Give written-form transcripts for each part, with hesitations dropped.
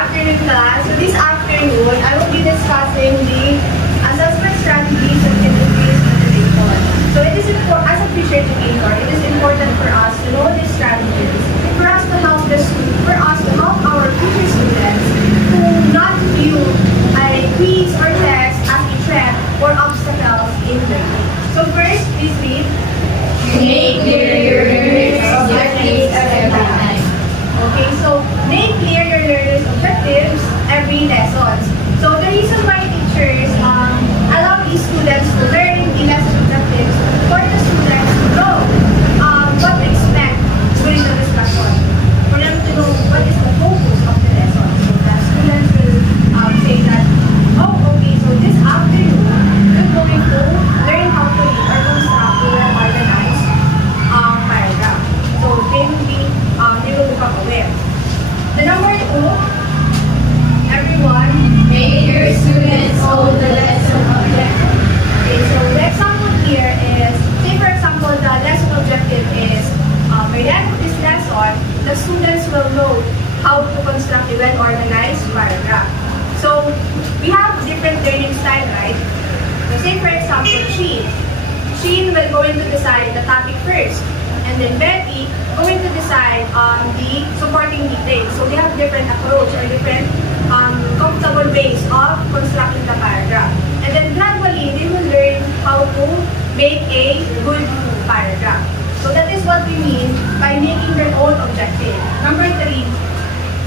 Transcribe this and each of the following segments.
afternoon, class. So this afternoon, I will be discussing the assessment strategies that can increase motivation. So it is important, as a future educator, it is important for us to know these strategies, for us to help our future students to not view a quiz or test as a threat or obstacles in learning. So first, please read. Make clear your learners' objectives every time. Okay, so make clear your learners' objectives every lesson. So the reason why teachers allow these students to learn the lesson objectives for the students to know what to expect during the discussion. For them to know what is the focus of the lesson. So the students will say that, oh, okay, so this afternoon, we're going to learn how to read or construct or organize paragraph. So they will become aware. The number 2, everyone, Make your students hold the lesson objective. okay, so the example here is, say for example, the lesson objective is, by the end of this lesson, the students will know how to construct a well-organized paragraph. So we have different learning style, right? So say for example, Sheen will going to decide the topic first, and then Betty going to decide the supporting details. So they have different approach or different comfortable ways of constructing the paragraph. And then gradually, they will learn how to make a good paragraph. So that is what we mean by making their own objective. Number 3.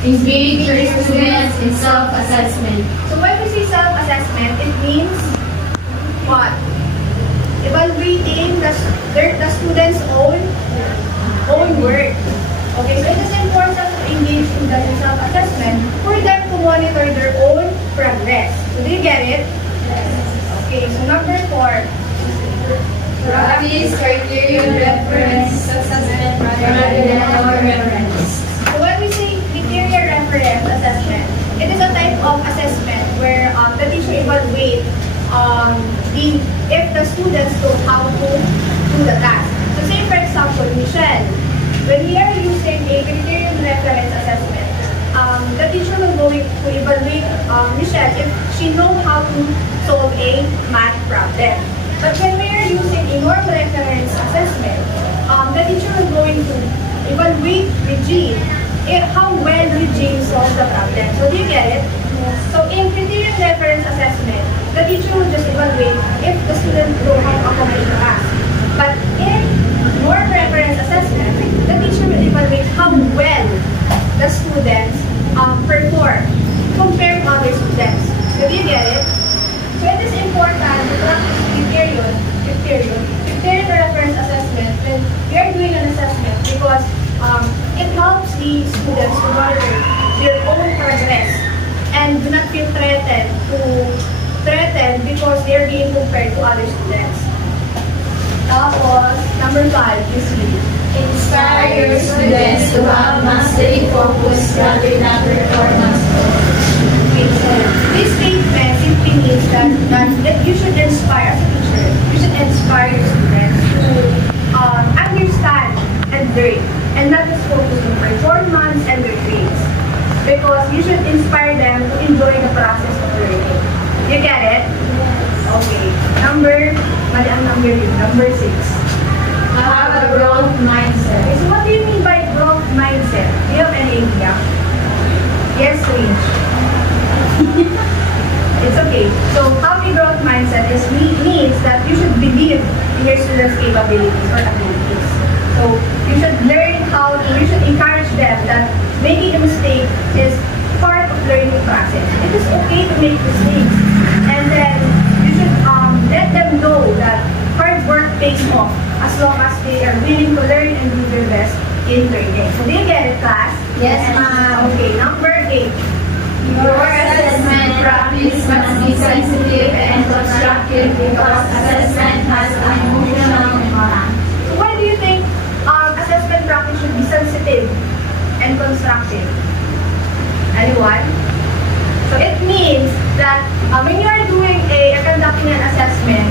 Engage your students in self-assessment. So when we say self-assessment, it means what? Evaluating the student's own work. Okay, so it is important to engage students in self-assessment for them to monitor their own progress. So do you get it? Yes. Okay, so number 4. Practice criterion reference assessment rather than our reference. So when we say criteria reference assessment, it is a type of assessment where the teacher evaluates if the students know how to do the task. So say for example, Michelle, when we are using a criterion reference assessment, the teacher will go to evaluate Michelle if she knows how to solve a math problem. But when we are using a norm reference assessment, the teacher will going to evaluate Regine how well Regine solves the problem. So do you get it? Yes. So in criterion reference assessment, the teacher will just evaluate if the student know how to accomplish the task. But in norm reference assessment, the teacher will evaluate how well the students perform compared to other students. So do you get it? So it is important to practice criterion reference assessment when we are doing an assessment because it helps the students to monitor their own progress and do not feel threatened because they are being compared to other students. Tapos, number 5, please read. Inspire your students to have mastery focus rather than performance focus. Okay, so this statement simply means that you should inspire as a teacher. You should inspire your students to understand and learn, and not just focus on performance and their grades. Because you should inspire them to enjoy the process of learning. You get it? Okay. Number 6. Have a growth mindset. Okay, so what do you mean by growth mindset? Do you have any idea? Yes, Rich. It's okay. So having growth mindset means that you should believe in your students' capabilities or abilities. So you should you should encourage them that making a mistake is part of learning process. It is okay to make mistakes. And then you should let them know that hard work pays off as long as they are willing to learn and do their best in learning. So do you get it, class? Yes, ma'am. Okay, number 8. Your assessment practice must be sensitive and constructive because assessment has an emotional impact. So why do you think assessment practice should be sensitive and constructive? Anyone? So it means that when you are doing conducting an assessment,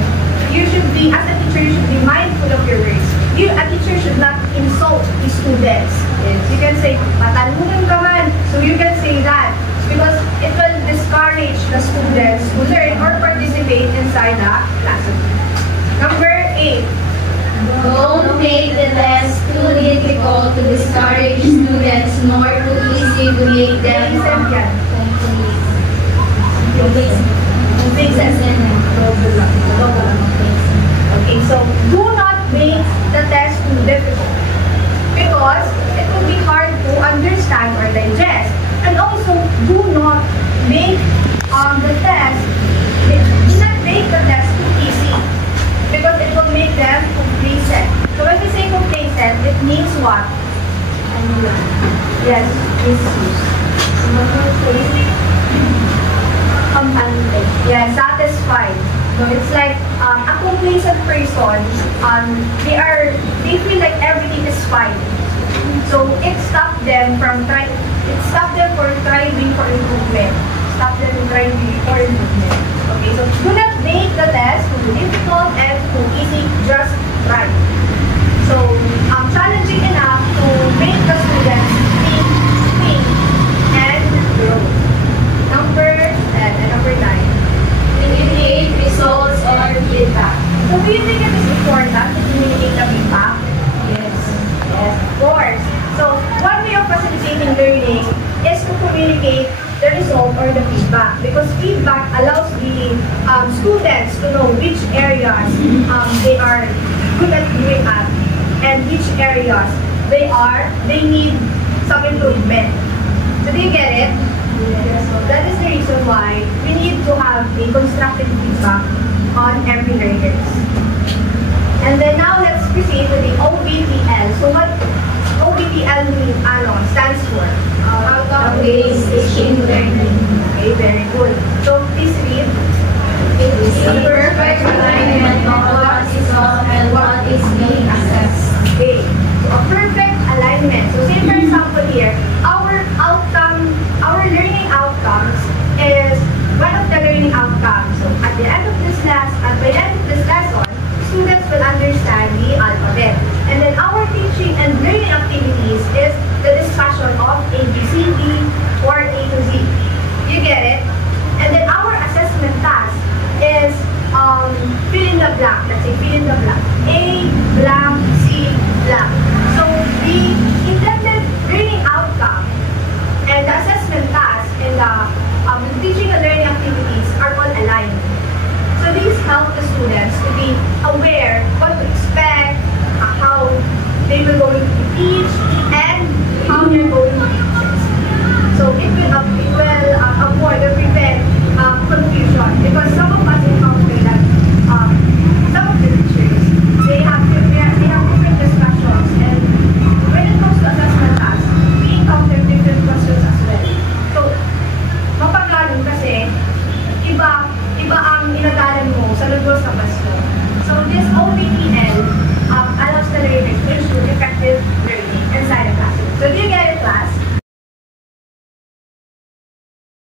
you should be, as a teacher, you should be mindful of your words. A teacher should not insult the students. Yes. You can say, "Patalungan ka man." So you can say that. inside the classroom. Number 8. Don't make the test too difficult to discourage students, nor too easy to make them Listen yan. Okay, so do not make the test too difficult because it will be hard to understand or digest. And also, do not make the test, do not make the test too easy because it will make them complacent. So when we say complacent, it means what? Yes, yeah, satisfied. So it's like a complacent person. They feel like everything is fine. So it stopped them from trying. It stopped them from striving for improvement. Stop them from striving for improvement. Okay, so do not make the test too difficult and too easy. Just try. So challenging enough to make the students think and grow. Number 10 and number 9. communicate results or feedback. So do you think it is important to communicate the feedback? Yes. Yes, of course. So one way of facilitating learning is to communicate the result or the feedback because feedback allows the students to know which areas they are good at doing at and which areas they need some improvement. So do you get it? Yes. So that is the reason why we need to have a constructive feedback on every learners. And then now let's proceed to the OBTL. So what OBTL stands for? Outcome-based teaching learning. Okay, very good. So please read. It is a perfect alignment of what is taught and what is being assessed. Okay, so a perfect alignment. So say for example here, our learning outcomes is one of the learning outcomes. So at the end of this lesson, students will understand the alphabet. And then our teaching and learning activities is the discussion of A, B, C, D, or A to Z. You get it? And then our assessment task is fill in the blank. Let's say fill in the blank.